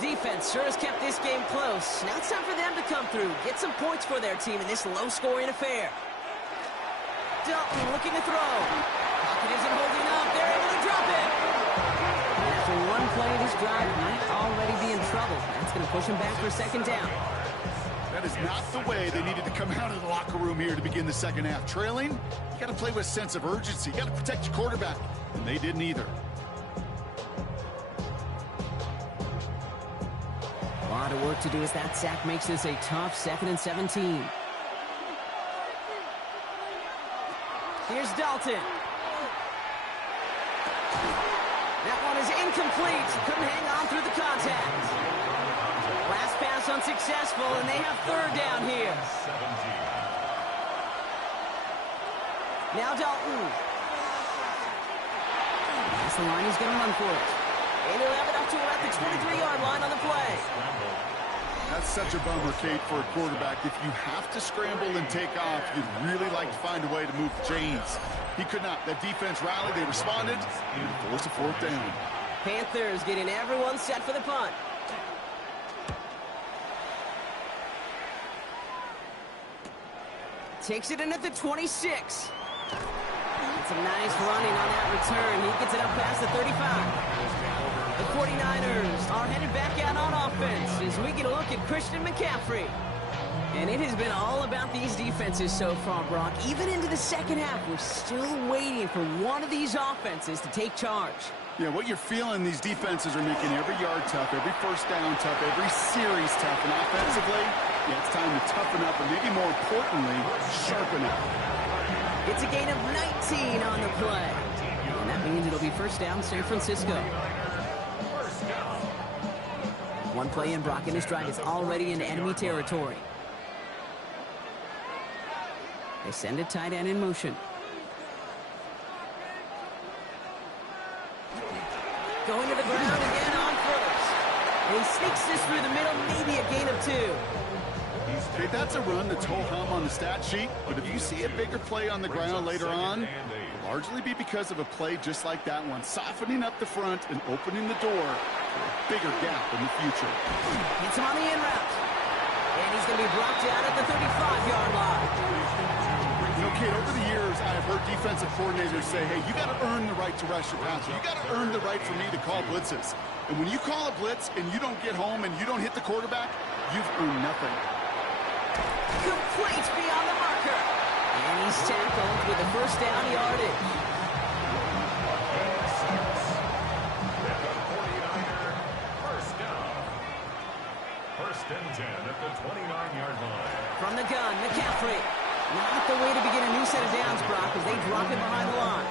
defense sure has kept this game close. Now it's time for them to come through, get some points for their team in this low-scoring affair. Dalton looking to throw. Pocket isn't holding up. They're able to drop it. And after one play, this drive might already be in trouble. That's going to push him back for a second down. That is not the way they needed to come out of the locker room here to begin the second half. Trailing, you got to play with a sense of urgency. You got to protect your quarterback, and they didn't either. A lot of work to do as that sack makes this a tough 2nd and 17. Here's Dalton. That one is incomplete. Couldn't hang on through the contact. Last pass unsuccessful, and they have 3rd down here. Now Dalton. That's the line he's going to run for it. And he'll have it up to about the 23-yard line on the play. That's such a bummer, Kate, for a quarterback. If you have to scramble and take off, you'd really like to find a way to move the chains. He could not. That defense rallied. They responded. And forced a 4th down. Panthers getting everyone set for the punt. Takes it in at the 26. It's a nice running on that return. He gets it up past the 35. The 49ers are headed back out on offense as we get a look at Christian McCaffrey. And it has been all about these defenses so far, Brock. Even into the second half, we're still waiting for one of these offenses to take charge. Yeah, what you're feeling, these defenses are making every yard tough, every first down tough, every series tough. And offensively, yeah, it's time to toughen up, and maybe more importantly, sharpen up. It's a gain of 19 on the play. And that means it'll be 1st down San Francisco. One play in, Brock, and his drive is already into enemy territory. They send a tight end in motion. Going to the ground again on 1st. And he sneaks this through the middle, maybe a gain of 2. Okay, that's a run that's ho-hum on the stat sheet, but if you see a bigger play on the ground later on, it'll largely be because of a play just like that one, softening up the front and opening the door for a bigger gap in the future. Hits him on the in route. And he's going to be brought down at the 35-yard line. You know, Kate, over the years, I've heard defensive coordinators say, hey, you got to earn the right to rush your passer. You got to earn the right for me to call blitzes. And when you call a blitz and you don't get home and you don't hit the quarterback, you've earned nothing. Complete beyond the marker. And he's tackled with the 1st down yardage. First and 10 at the 29-yard line. From the gun, McCaffrey. Not the way to begin a new set of downs, Brock, as they drop it behind the line.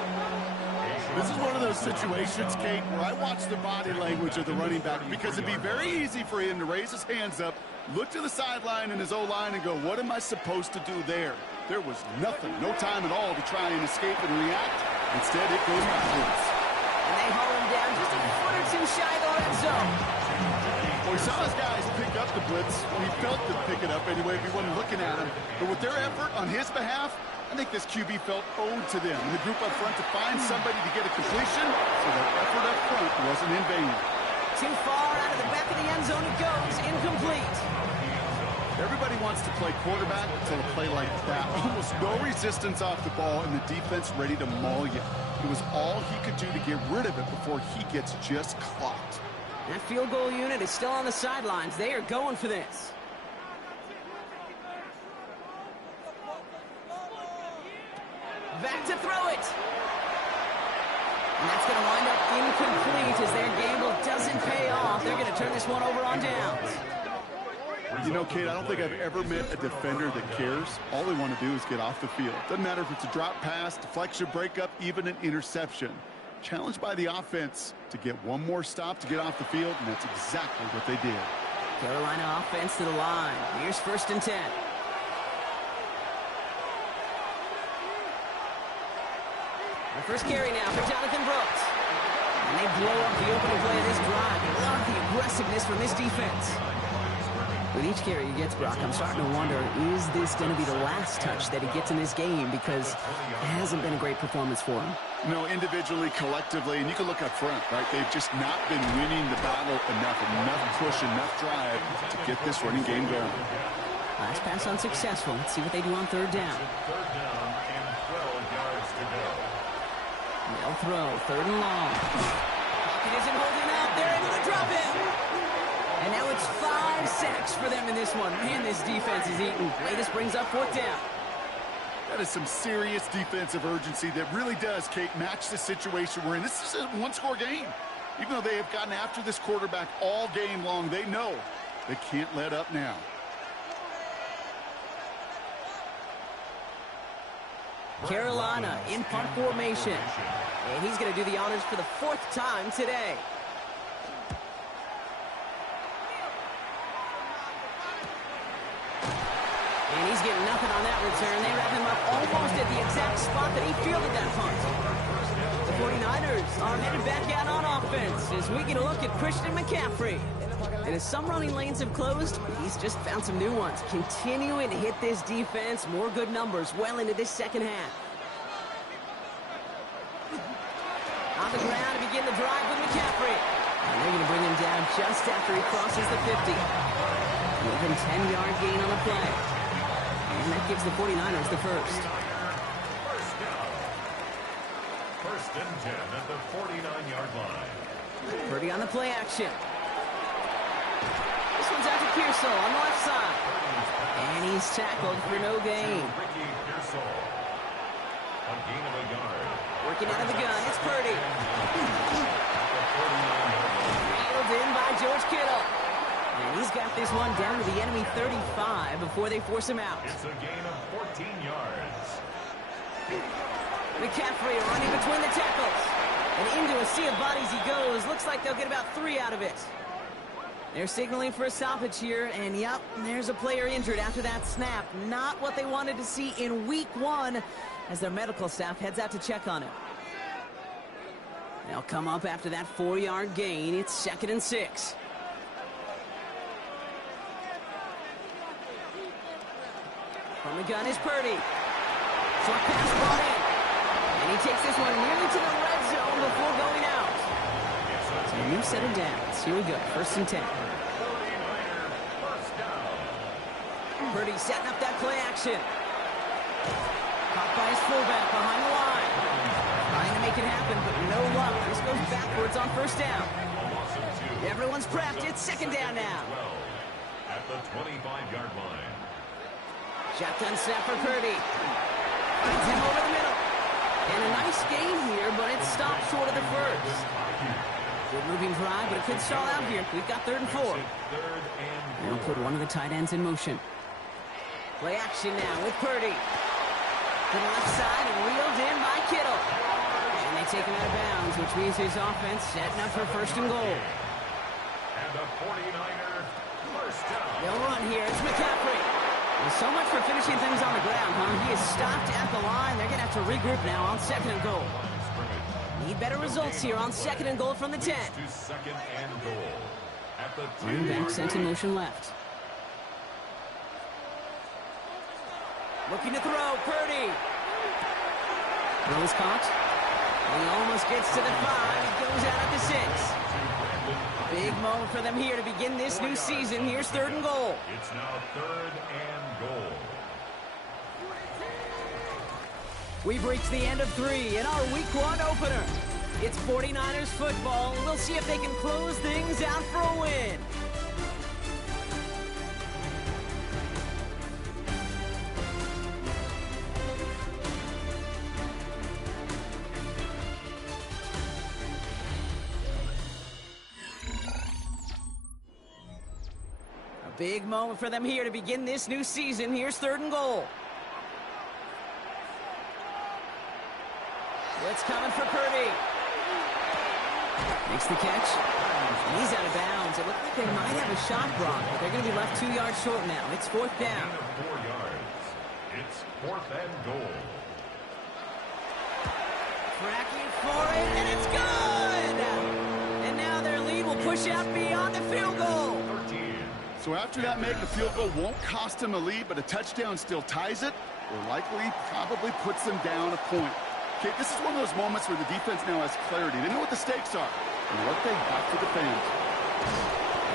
This is one of those situations, Kate, where I watch the body language of the running back because it'd be very easy for him to raise his hands up, look to the sideline in his O-line and go, what am I supposed to do there? There was nothing, no time at all to try and escape and react. Instead, it goes backwards. And they haul him down just a foot or 2 shy of the red zone. Well, we saw his guys pick up the blitz. Well, he felt them pick it up anyway if he wasn't looking at him. But with their effort on his behalf, I think this QB felt owed to them and the group up front to find somebody to get a completion, so that effort up front wasn't in vain. Too far out of the back of the end zone it goes, incomplete. Everybody wants to play quarterback until a play like that. Almost no resistance off the ball and the defense ready to maul you. It was all he could do to get rid of it before he gets just clocked. That field goal unit is still on the sidelines. They are going for this. Back to throw it. And that's going to wind up incomplete as their gamble doesn't pay off. They're going to turn this one over on downs. You know, Kate, I don't think I've ever met a defender that cares. All they want to do is get off the field. Doesn't matter if it's a drop pass, deflection, breakup, even an interception. Challenged by the offense to get one more stop to get off the field, and that's exactly what they did. Carolina offense to the line. Here's 1st and 10. The first carry now for Jonathan Brooks. And they blow up the opening play of this drive. They love the aggressiveness from this defense. With each carry he gets, Brock, I'm starting to wonder, is this going to be the last touch that he gets in this game? Because it hasn't been a great performance for him. You know, individually, collectively, and you can look up front, right? They've just not been winning the battle enough push, enough drive to get this running game going. Last pass unsuccessful. Let's see what they do on third down. Third down and 12 yards to go. They'll throw, third and long. It isn't holding up. They're able to drop it. And now it's 5 sacks for them in this one. Man, this defense is eating. Latest brings up fourth down. That is some serious defensive urgency that really does, Kate, match the situation we're in. This is a one-score game. Even though they have gotten after this quarterback all game long, they know they can't let up now. Carolina in punt formation. And he's going to do the honors for the 4th time today. And he's getting nothing on that return. They wrap him up almost at the exact spot that he fielded that punt. The 49ers are headed back out on offense as we get a look at Christian McCaffrey. And as some running lanes have closed, he's just found some new ones. Continuing to hit this defense, more good numbers well into this second half. On the ground to begin the drive with McCaffrey. And they're going to bring him down just after he crosses the 50. Even 10-yard gain on the play. And that gives the 49ers the first. First down. First and 10 at the 49-yard line. Purdy on the play action. This one's out to Pearsall on the left side. And he's tackled for no gain. Ricky Pearsall. A gain of a yard. Working out of the gun, it's Purdy. Reeled in by George Kittle. And he's got this one down to the enemy 35 before they force him out. It's a gain of 14 yards. McCaffrey running between the tackles. And into a sea of bodies he goes. Looks like they'll get about 3 out of it. They're signaling for a stoppage here, and yep, there's a player injured after that snap. Not what they wanted to see in week 1 as their medical staff heads out to check on him. They'll come up after that 4-yard gain. It's 2nd and 6. From the gun is Purdy. Short pass brought in. And he takes this one nearly to the red zone before going out. So a new set of downs. Here we go. 1st and 10. Purdy setting up that play action. Caught by his fullback behind the line. Trying to make it happen, but no luck. This goes backwards on 1st down. Everyone's prepped. It's 2nd down now. At the 25-yard line. Shotgun snap for Purdy. Finds him over the middle. And a nice gain here, but it stopped short of the first. Good moving drive, but it could stall out here. We've got 3rd and 4. They'll put one of the tight ends in motion. Play action now with Purdy. To the left side and reeled in by Kittle. And they take him out of bounds, which means his offense setting up for 1st and goal. And the 49er first down. They'll run here. It's McCaffrey. Well, so much for finishing things on the ground, huh? He is stopped at the line. They're going to have to regroup now on 2nd and goal. Need better results here on 2nd and goal from the 10. To 2nd and goal. At the Running back sent in motion left. Looking to throw, Purdy. Throws caught. And he almost gets to the 5. He goes out at the 6. Big moment for them here to begin this new season. Here's 3rd and goal. It's now 3rd and goal. We've reached the end of 3 in our week 1 opener. It's 49ers football. We'll see if they can close things out for a win. Big moment for them here to begin this new season. Here's 3rd and goal. Blitz coming for Purdy. Makes the catch. And he's out of bounds. It looked like they might have a shot block, but they're going to be left 2 yards short now. It's 4th down. 4 yards. It's 4th and goal. Tracking for it, and it's good! And now their lead will push out beyond the field goal. 13. So after that make, the field goal won't cost them a lead, but a touchdown still ties it, or likely probably puts them down a point. Okay, this is one of those moments where the defense now has clarity. They know what the stakes are and what they have to defend.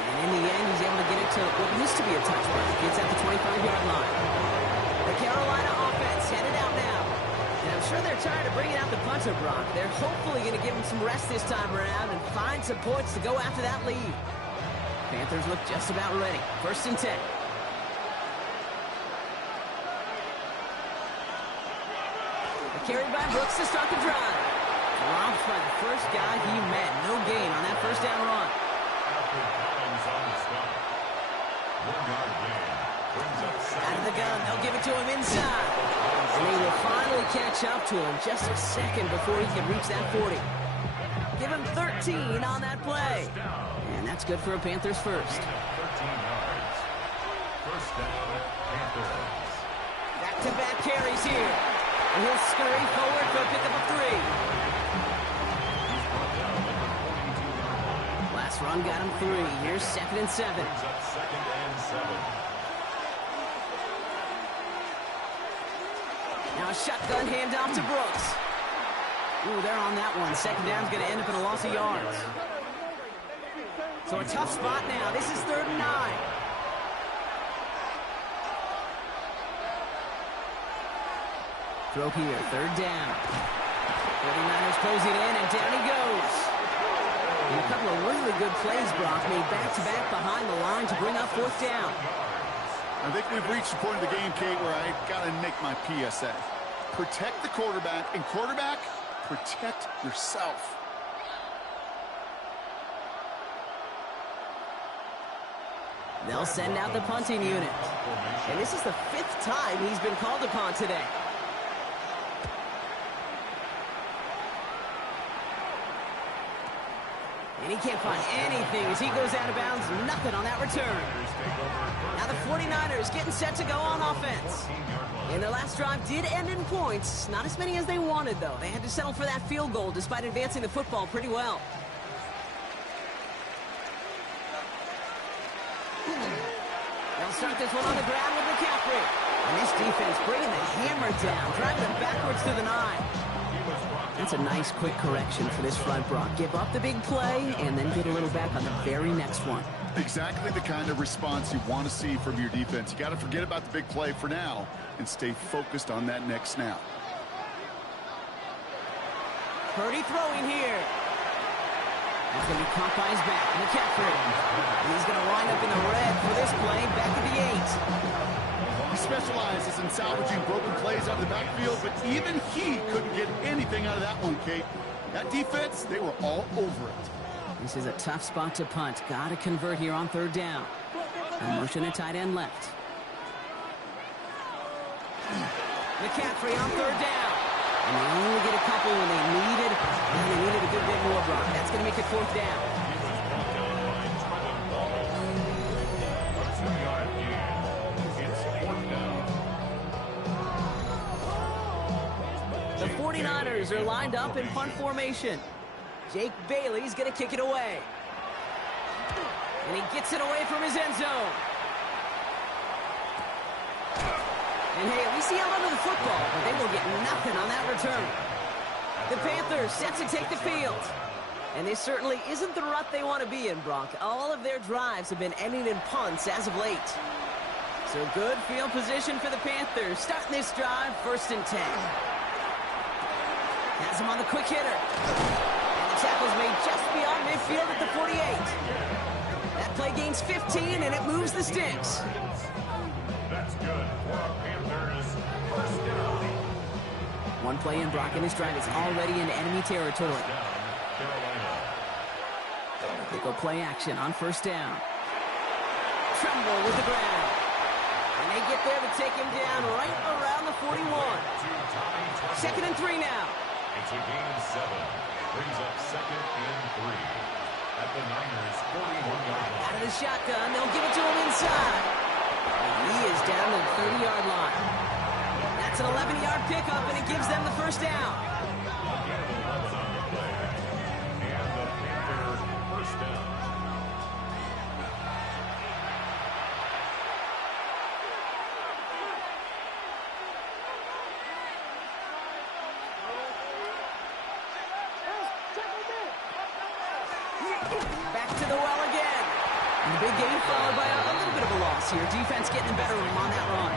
And in the end, he's able to get it to what used to be a touchback. Gets at the 25-yard line. The Carolina offense headed out now. And I'm sure they're tired of bringing out the punter, Brock. They're hopefully going to give him some rest this time around and find some points to go after that lead. Panthers look just about ready. 1st and 10. A carry by Brooks to start the drive. Dropped by the first guy he met. No gain on that first down run. Out of the gun, they'll give it to him inside. And he will finally catch up to him just a second before he can reach that 40. Give him 13 on that play. And that's good for a Panthers first. 13 yards. First down, Panthers. Back-to-back carries here. And he'll scurry forward for a pickup of 3. Last run got him 3. Here's 2nd and 7. Brings up 2nd and 7. Now a shotgun handoff to Brooks. Ooh, they're on that one. 2nd down's going to end up in a loss of yards. So a tough spot now. This is 3rd and 9. Throw here, 3rd down. 49ers close it in, and down he goes. And a couple of really good plays, Brock, made back-to-back behind the line to bring up 4th down. I think we've reached the point of the game, Kate, where I got to make my PSA. Protect the quarterback, and quarterback, protect yourself. They'll send out the punting unit. And this is the 5th time he's been called upon today. And he can't find anything as he goes out of bounds. Nothing on that return. Now the 49ers getting set to go on offense. And their last drive did end in points. Not as many as they wanted, though. They had to settle for that field goal despite advancing the football pretty well. They'll start this one on the ground with McCaffrey. And this defense bringing the hammer down, driving them backwards to the 9. That's a nice, quick correction for this front, Brock. Give up the big play and then get a little back on the very next one. Exactly the kind of response you want to see from your defense. You got to forget about the big play for now and stay focused on that next snap. Purdy throwing here. That's going to be caught by his back. McCaffrey. He's going to wind up in the red for this play, back at the 8. He specializes in salvaging broken plays out of the backfield, but even he couldn't get anything out of that one, Kate. That defense, they were all over it. This is a tough spot to punt. Got to convert here on 3rd down. And motion a tight end left. McCaffrey on 3rd down. And they only get a couple when they needed a good bit more, Brock. That's going to make it 4th down. The 49ers are lined up in punt formation. Jake Bailey's going to kick it away. And he gets it away from his end zone. And hey, at least he held onto the football, but they will get nothing on that return. The Panthers set to take the field. And this certainly isn't the rut they want to be in, Brock. All of their drives have been ending in punts as of late. So good field position for the Panthers. Starting this drive, 1st and 10. Has him on the quick hitter. And the tackle's made just beyond midfield at the 48. That play gains 15, and it moves the sticks. That's good for our Panthers. First down. One play in, Brock, and this drive is already in enemy territory. They go play action on 1st down. Tremble with the ground. And they get there to take him down right around the 41. 2nd and 3 now. It's a gain of 7. Brings up 2nd and 3. At the Niners' 41-yard line. Out of the shotgun, they'll give it to him inside. And he is down to the 30-yard line. That's an 11-yard pickup, and it gives them the 1st down. And the Panthers' 1st down. Back to the well again. And the big game followed by a little bit of a loss here. Defense getting the better of them on that run.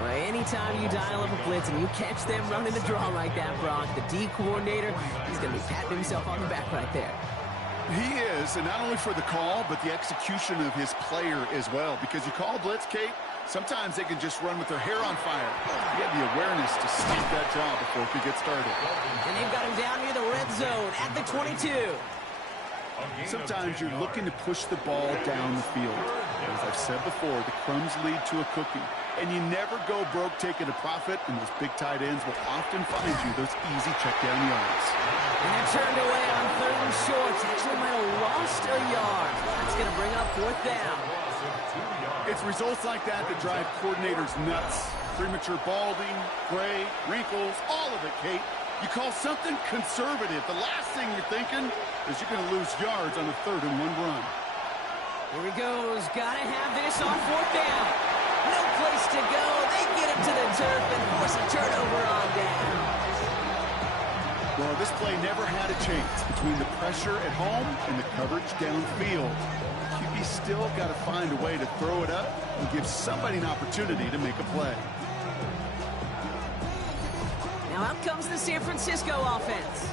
Well, anytime you dial up a blitz and you catch them running the draw like that, Brock, the D coordinator, he's going to be patting himself on the back right there. He is, and not only for the call, but the execution of his player as well. Because you call a blitz, Kate, sometimes they can just run with their hair on fire. You have the awareness to stop that draw before it could get started. And they've got him down near the red zone at the 22. Sometimes you're looking to push the ball down the field. As I've said before, the crumbs lead to a cookie. And you never go broke taking a profit, and those big tight ends will often find you those easy check down yards. And they're turned away on 3rd and short. Actually might have lost a yard. That's going to bring up 4th down. It's results like that that drive coordinators nuts. Premature balding, gray, wrinkles, all of it, Kate. You call something conservative. The last thing you're thinking is you're going to lose yards on a 3rd and 1 run. Here he goes. Got to have this on 4th down. No place to go. They get it to the turf and force a turnover on down. Well, this play never had a chance between the pressure at home and the coverage downfield. QB still got to find a way to throw it up and give somebody an opportunity to make a play. Now out comes the San Francisco offense.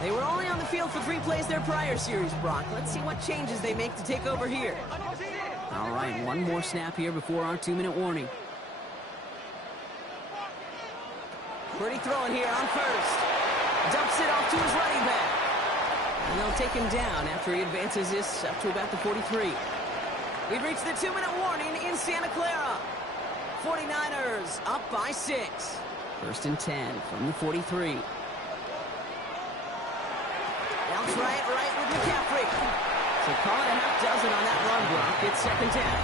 They were only on the field for 3 plays their prior series, Brock. Let's see what changes they make to take over here. All right, one more snap here before our 2-minute warning. Pretty throwing here on 1st. Dumps it off to his running back. And they'll take him down after he advances this up to about the 43. We've reached the 2-minute warning in Santa Clara. 49ers up by 6. 1st and 10 from the 43. Bounce right with McCaffrey. So call it a half dozen on that run block. It's 2nd down.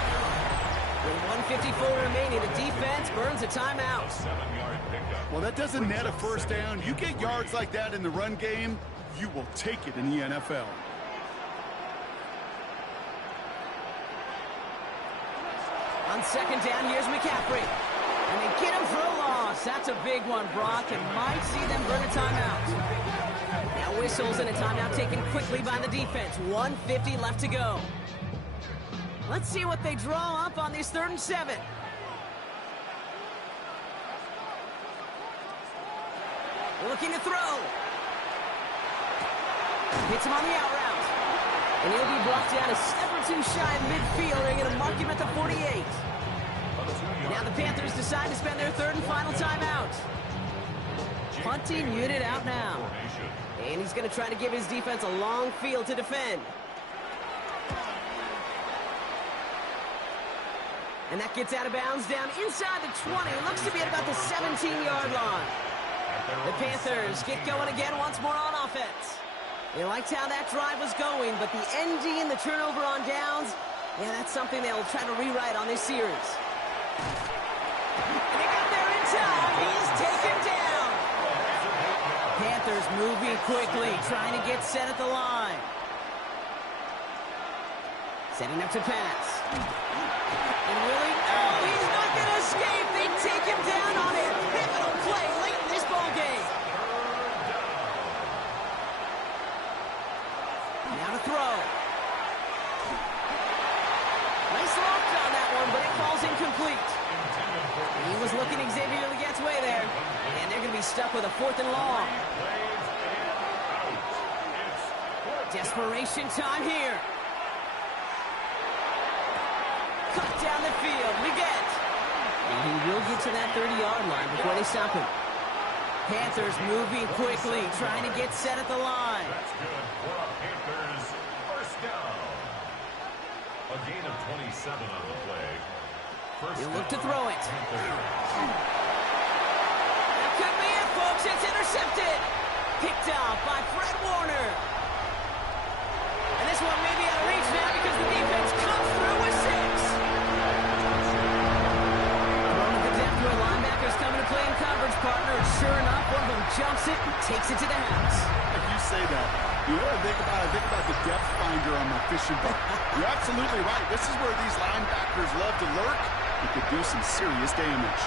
With 1:54 remaining, the defense burns a timeout. Well, that doesn't net a 1st down. You get yards like that in the run game, you will take it in the NFL. On 2nd down, here's McCaffrey. And they get him for a loss. That's a big one, Brock, and might see them burn a timeout. Now whistles and a timeout taken quickly by the defense. 1:50 left to go. Let's see what they draw up on this 3rd and 7. Looking to throw. Hits him on the out route. And he'll be brought down a step or 2 shy of midfield. They're going to mark him at the 48. Now the Panthers decide to spend their 3rd and final timeout. Punting unit out now. And he's going to try to give his defense a long field to defend. And that gets out of bounds down inside the 20. Looks to be at about the 17-yard line. The Panthers get going again once more on offense. They liked how that drive was going, but the ND and the turnover on downs, yeah, that's something they'll try to rewrite on this series. And they got there in time. He's taken down. Panthers moving quickly, trying to get set at the line. Setting up to pass. And Willie, oh, he's not going to escape. They take him down on a pivotal play late in this ball game. Now to throw. Nice loft on that one, but it falls incomplete. He was looking Xavier Legette's way there. And they're going to be stuck with a 4th and long. Desperation time here. Cut down the field. Legette. And he will get to that 30-yard line before they stop him. Panthers moving quickly, trying to get set at the line. That's good for a Panthers 1st down. A gain of 27 on the play. He'll look to throw it. That could be it, folks. It's intercepted. Picked off by Fred Warner. And this one may be out of reach now because the defense comes through with 6. Throwing to the depth where linebackers coming to play in coverage, partner. Sure enough, one of them jumps it and takes it to the house. If you say that, you know what I think about the depth finder on my fishing boat. You're absolutely right. This is where these linebackers love to lurk. It could do some serious damage.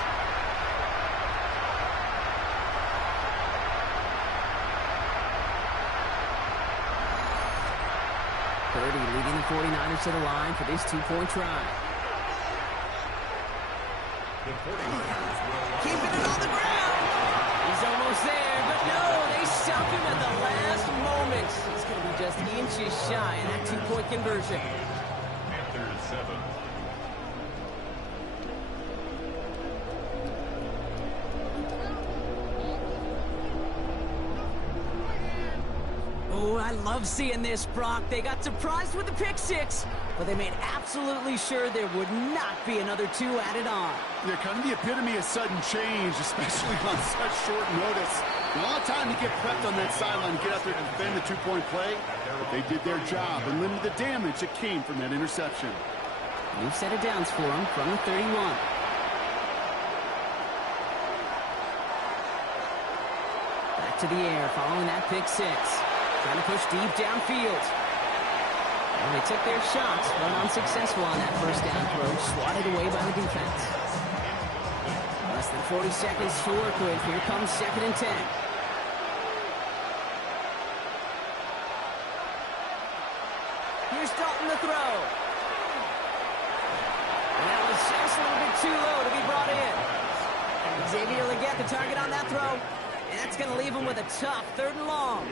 Purdy leading the 49ers to the line for this two-point try. The 49ers will Keeping it on the ground. He's almost there, but no, they stop him at the last moment. He's going to be just inches shy in that two-point conversion. Panthers 7. Oh, I love seeing this, Brock. They got surprised with the pick six, but they made absolutely sure there would not be another two added on. Yeah, kind of the epitome of sudden change, especially on such short notice. A lot of time to get prepped on that sideline and get out there to defend the two-point play, but they did their job and limited the damage that came from that interception. New set of downs for him from the 31. Back to the air following that pick six. Trying to push deep downfield. Well, they took their shots, but unsuccessful on that first down throw, swatted away by the defense. Less than 40 seconds to work with. Here comes 2nd and 10. Here's Dalton to throw. And that was just a little bit too low to be brought in. Xavier Legette, the target on that throw. And that's going to leave him with a tough 3rd and long.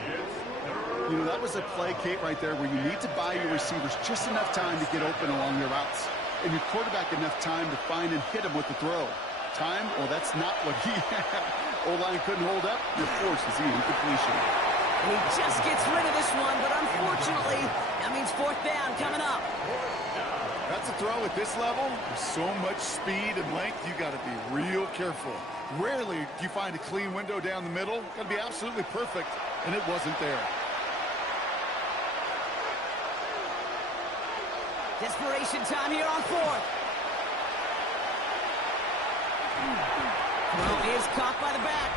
You know, that was a play, Kate, right there where you need to buy your receivers just enough time to get open along their routes. And your quarterback enough time to find and hit him with the throw. Time? Well, that's not what he had. O-line couldn't hold up. You're forced to see incompletion. And he just gets rid of this one, but unfortunately, that means 4th down coming up. That's a throw at this level. With so much speed and length, you got to be real careful. Rarely do you find a clean window down the middle. Got to be absolutely perfect, and it wasn't there. Desperation time here on 4th. Throw is caught by the back.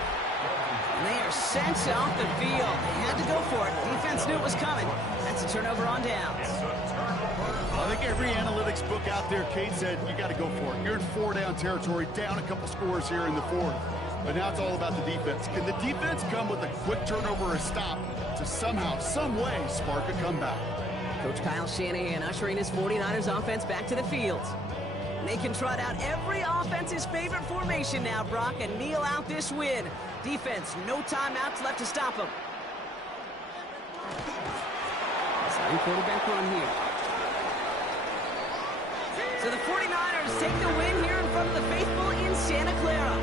And they are sent off the field. They had to go for it. Defense knew it was coming. That's a turnover on downs. I think every analytics book out there, Kate said, you got to go for it. You're in 4-down territory, down a couple scores here in the 4th. But now it's all about the defense. Can the defense come with a quick turnover or a stop to somehow, some way, spark a comeback? Coach Kyle Shanahan ushering his 49ers offense back to the field. And they can trot out every offense's favorite formation now, Brock, and kneel out this win. Defense, no timeouts left to stop them. Starting quarterback run here. So the 49ers take the win here in front of the faithful in Santa Clara.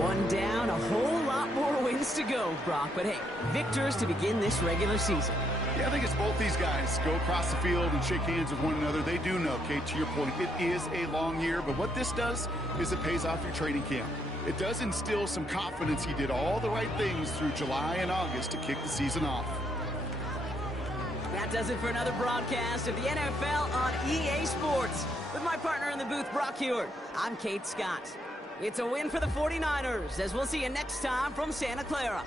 One down, a whole lot more wins to go, Brock. But hey, victors to begin this regular season. Yeah, I think it's both these guys go across the field and shake hands with one another. They do know, Kate, to your point, it is a long year. But what this does is it pays off your training camp. It does instill some confidence he did all the right things through July and August to kick the season off. That does it for another broadcast of the NFL on EA Sports. With my partner in the booth, Brock Hewitt, I'm Kate Scott. It's a win for the 49ers, as we'll see you next time from Santa Clara.